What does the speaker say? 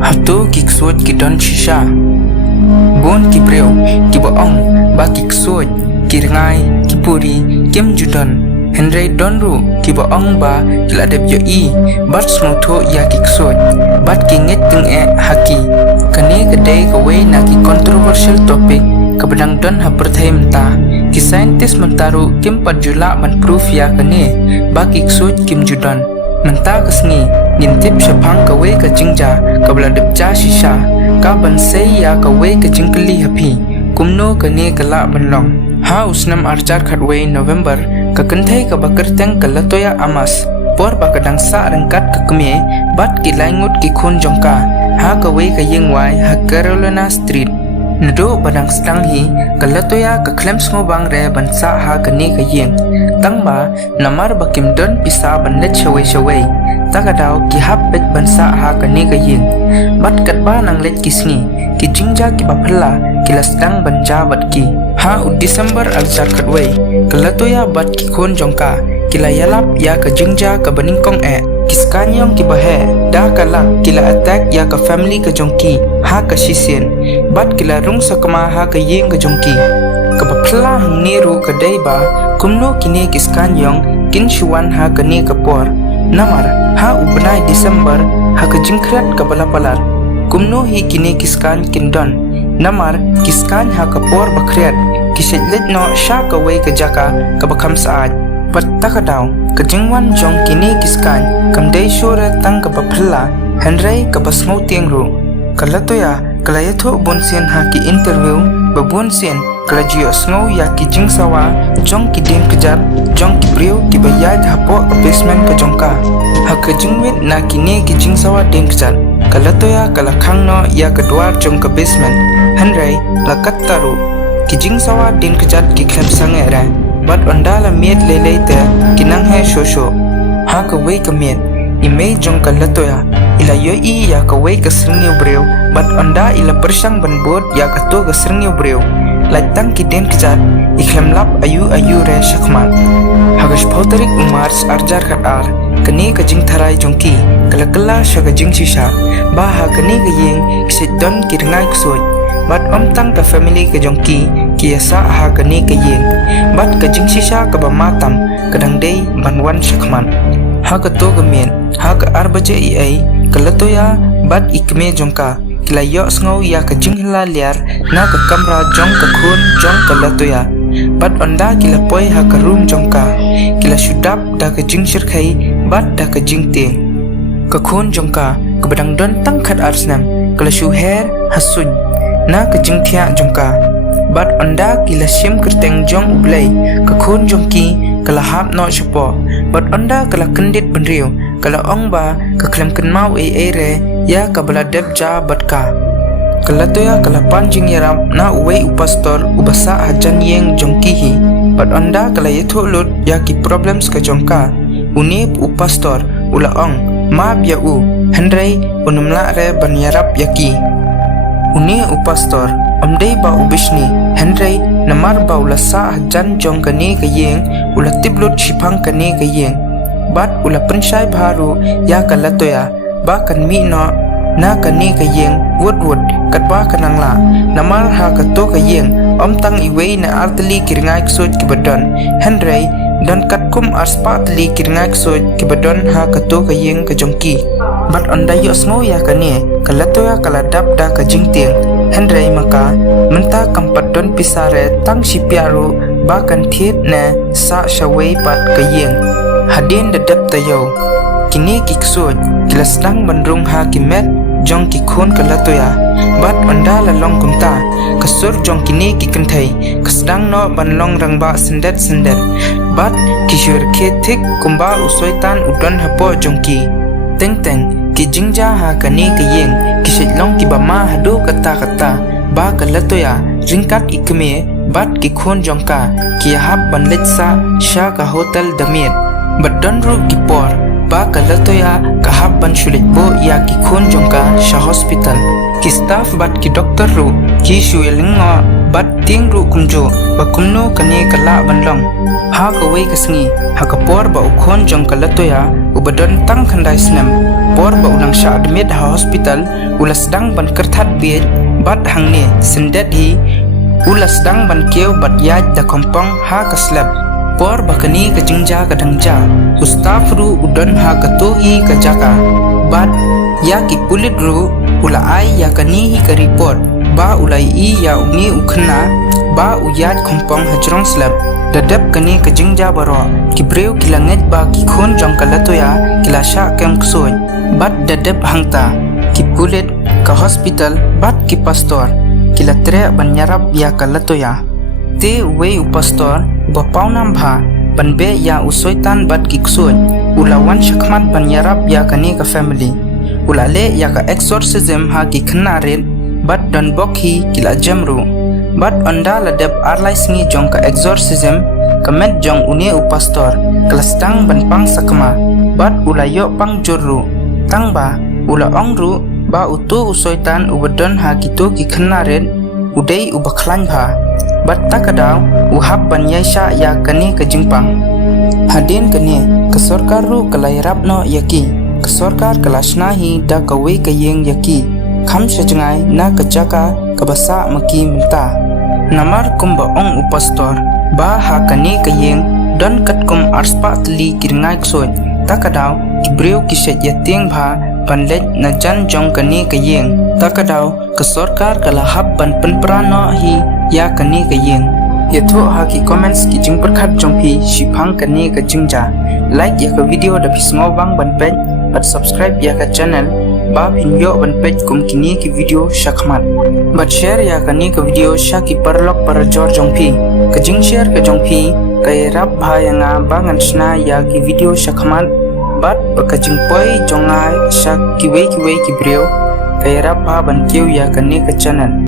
Hatu kiksud kidon shisha Bon kibreu kiboong ba kiksud kirengai kipuri kim judon Henry donru kiboong ba kiladep yoi bat smoto ya kiksud bat kinget tenge haki kani kedai kawe na ki controversial topic kabedang don haperthai menta ki scientist mentaru kim padjula man proof ya kani ba kiksud kim judon menta kesni ngintip syapang kawe ka jingja kabladep ja shisha ka bansai ya kawe ka jingkeli hapi kumno kani kala banlong ha usnam arjar khatwe November ka kanthai ka bakerteng kalatoya amas por bakadang sa rengkat ka keme bat ki laingut ki khun jongka ha kawe ka yengwai ha Carolina Street nado badang stang hi kalatoya ka claims mo bang re bansa ha kani ka yeng tangba namar bakim don pisa banlet shawai takadaw ki hapet bansa ha kani ka yeng bat katba nang let kisni ki jingja ki baphala kilasdang banja bat ki ha December aljar khatway kalatoya bat ki khon jongka kilayalap ya ka jingja ka baningkong kiskanyong ki bahe da kalak kila attack ya ka family ka jongki ha ka shisien bat kila rung sakama ha ka yeng ka jongki ka baphala hangneru ka daiba kumno kine kiskanyong kinshuan ha ka ni ka por namar ha ubnai December ha ka jingkrat ka balapalar kumno hi kine kiskan kindon namar kiskan ha ka por bakriat kisetlet no sha ka wei ka jaka ka bakham saat patakadaw ka jingwan jong kine kiskan kamdei shore tang ka baphala henry ka basmo tiengru kalatoya kalayatho bonsen ha ki interview babonsen kalajio snow ya ki jingsawa jong ki dem kejat jong ki breu ki bayad hapo basement ka jongka ha ka jingwet na kine ki jingsawa dem kejat kalatoya kalakhang no ya kedua jong ka basement henry lakat taru ki jingsawa dem kejat ki klem sange ra bat ondala miet lele te kinang he shosho ha ka wei ka miet imei jong kalatoya ila yoi ya ka wei ka sringyo breu bat onda ila bersang banbot ya ka to ka sringyo breu latang ki den kejat iklem lap ayu re shakmat hagas pauterik umars arjar khat ar kani ka jing tharai jongki kala shaga jing shisha ba ha kani ka yeng kisit don kirngai ksoi bat omtang ka family ka jongki kiasa ha kani ka yeng bat ka jing shisha ka ba matam kadang dei banwan shakman ha ka to ka men ha ka arbaje ai kalatoya bat ikme jongka kila yo sngow ya ka jinghla liar na ka kamra jong ka khun jong kalatoya bat onda kila poi ha ka room jongka kila shudap da ka jingshir khai bat da ka jingte ka khun jongka ka badang don tang khat arsnam kala shu her hasun na ka jingthia jongka bat onda kila sim kerteng jong ublai ka khun jongki kala hap no shapo bat onda kala kendit benriu kala ong ba ka klem kenmau re ya ka baladep ja batka kala toya kala panjing yaram na uwei upastor ubasa hajan yeng jongki hi bat onda kala yetho lut ya ki problems ka jongka unip upastor ula ong ma bia u henry unumla re ban yarap yaki uni upastor amdei ba ubishni henry namar ba ulasa hajan jong kani ka yeng ula tiblut shipang kani ka yeng bat ula pensyai baru ya kalatoya ba kan mi no na kani ka yeng wood katba kanangla namar ha kato ka yeng omtang iwei na artli kiringai ksot kibadon henry dan katkum arspatli kiringai ksot kibadon ha kato ka yeng ka jongki bat onda yo smo ya kani kalatoya kaladap da ka jingting henry maka menta kampadon pisare tang sipiaru ba kan thiet na sa shawei pat ka yeng hadin dadap tayo kini kiksud kilasdang bandrung ha kimet jong ki khon kalatoya bat onda la long kumta kasur jong kini ki kanthai kasdang no banlong rangba sendet bat kishur khetik kumba usoitan udon hapo jongki teng ki jingja ha kani ka yeng kisetlong ki bama hadu kata ba kalatoya ringkat ikme bat ki khon jongka ki hab banlet sa sha ka hotel damiet badon ru ki por ba kalatoya kahab ban shulit bo ya ki khon jongka sha hospital ki staff bat ki doctor ru ki shuelinga bat ting ru kumjo ba kumno kani kala banlong ha ka wei kasngi ha ka por ba ukhon jong kalatoya ubadon tang khandai snam por ba ulang sha admit ha hospital ula sedang ban kerthat bed bat hangne sendet hi ula sedang ban keu bat yaj da kompong ha kaslab por ba kani ka jingja ka dangja ustafru udon ha ka tohi ka jaka bat ya ki pulit ru ula ai ya kani hi ka report ba ulai i ya uni ukhna ba uyat kompong hajrong slab dadap kani ka jingja baro ki breu kilanget ba ki khon jong kalatoya kilasha kem ksoy bat dadap hangta ki pulit ka hospital bat ki pastor kilatre banyarap ya kalatoya te we pastor ba paunam bha banbe ya usoitan bat ki ksoy ulawan shakmat banyarap ya kani ka family ulale ya ka exorcism ha ki khnaren bat don bokhi kila jamru bat anda ladap arlai singi jong ka exorcism kamet jong uni upastor kelastang ban pang sakma bat ulayo pang jorru tangba ula ongru ba utu usoitan ubadon ha gitu ki khnaren udai ubaklan bha bat takadaw uhab ban yaisha ya kani ka jingpang hadin kani ka sarkar ru kalairap no yaki ka sarkar kalashna hi da kawe kayeng yaki kham shajangai na kajaka kabasa maki minta namar kumba ong upastor ba ha kani kayeng don katkum arspa tli kirngai ksoi takadaw kibreu kishet yating bha panlet na jan jong kani kayeng takadaw ka sarkar kalahap ban penprano hi ya kani kayeng yatho ha ki comments ki jing perkhat jong phi shipang kani ka jingja like ya ka video da pismo bang ban page but subscribe ya ka channel ba video ban page kum kini ki video shakmat but share ya kani ka video shaki parlok par jor jong phi ka jing share ka jong phi kay rap bhayanga bangan sna ya ki video shakmat but ka jing poi jongai shak ki we ki breu kay rap ba ban keu ya kani ka channel